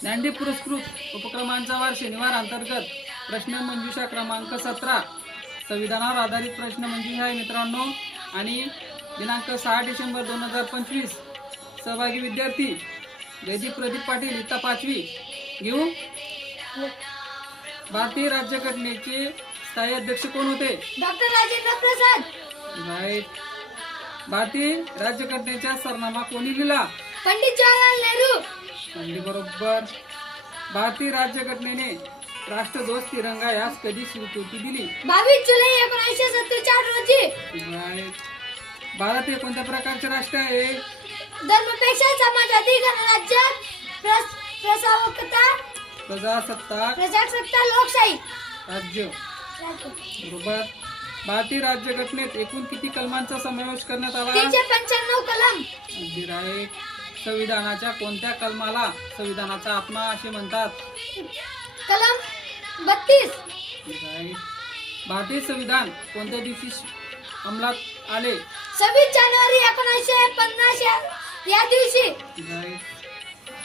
ज्ञानदीप पुरस्कृत उपक्रमांचा वार शनिवार अंतर्गत प्रश्न मंजुषा क्रमांक 17 संविधानावर आधारित प्रश्न मंजुषा आहे मित्रांनो। आणि दिनांक 6 डिसेंबर 2025 सहभागी विद्यार्थी जयदीप प्रदीप पाटील इयत्ता 5वी घेऊ। भारतीय राज्यघटनेचे स्थायी अध्यक्ष कोण होते? डॉक्टर राजेंद्र प्रसाद। राईट। भारतीय राज्यघटनेचा सरनामा कोणी लिहिला? पंडित जवाहरलाल नेहरू। अगदी बरोबर। भारतीय राज्यघटनेने राष्ट्रध्वज तिरंगा यास कधी स्वीकृती दिली? 22 जुलै 1947 रोजी। राईट। भारत हे कोणत्या प्रकारचे राष्ट्र आहे? धर्मपेक्षा समाजवादी गणराज्य प्रजासत्ताक लोकशाही राज्य। बरोबर। भारतीय राज्यघटनेत एकूण किती कलमांचा समावेश करण्यात आला? 395 कलम। अगदी राईट। संविधानाच्या कोणत्या कलमाला संविधानाचा आत्मा असे म्हणतात? कलम 32। राईट। भारतीय संविधान कोणत्या दिवशी अंमलात आले? 26 जानेवारी 1950 या दिवशी। राईट।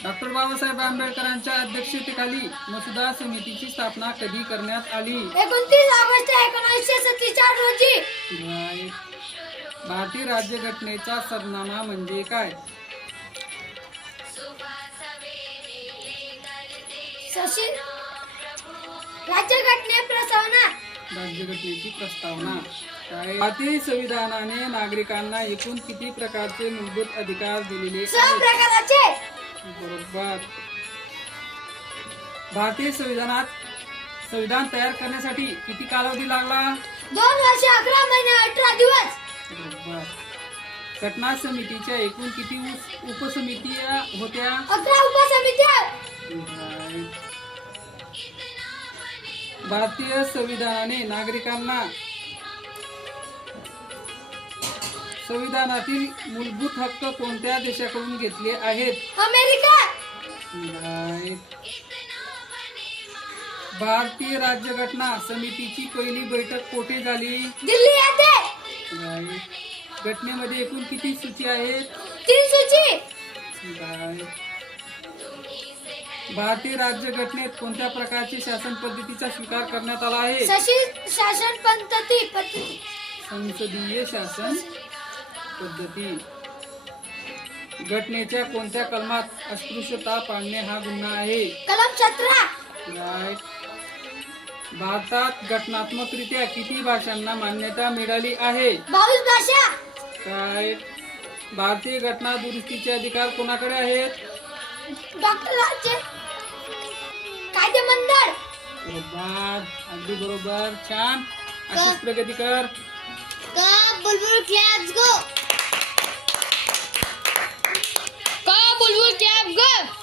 डॉक्टर बाबासाहेब आंबेडकरांच्या अध्यक्षतेखाली मसुदा समितीची स्थापना कधी करण्यात आली? 29 ऑगस्ट 1947 रोजी। राईट। भारतीय राज्यघटनेचा सरनामा म्हणजे काय? राज्यघटने प्रस्तावना। राज्यघटनेची प्रस्तावना। भारतीय संविधानाने नागरिकांना एकूण किती प्रकारचे मूलभूत अधिकार दिलेले 6 प्रकारचे। बरोबर। भारतीय संविधान तयार करण्यासाठी किती कालावधी लागला? 2 वर्ष 11 महिने 18 दिवस। बरोबर। घटना समितीच्या एकूण किती उपसमित्या होत्या? 11 उपसमित्या। भारतीय संविधानाने नागरिकांना संविधानातील मूलभूत हक्क कोणत्या देशाकडून घेतले आहेत? अमेरिका। भारतीय राज्यघटना समितीची पहिली बैठक कोठे झाली? दिल्ली येथे। घटनेमध्ये एकूण किती सूची आहेत? 3 सूची। भारतीय राज्यघटनेत कोणत्या प्रकारची शासन पद्धतीचा स्वीकार करण्यात आला आहे? शासन पद्धती। संसदीय शासन पद्धती। घटनेच्या कोणत्या कलमात अस्पृश्यता पाळणे हा गुन्हा आहे? कलम 17। राईट। भारतात घटनात्मकरित्या किती भाषांना मान्यता मिळाली आहे? 22 भाषा। राईट। भारतीय घटना दुरुस्तीचे अधिकार कोणाकडे आहेत? डॉक्टर राज्य कायदेमंडळ। बरोबर। अगदी बरोबर। छान। अशीच प्रगती कर। बुलबुल क्लॅप्स गो। बुलबुल क्लॅप्स गो।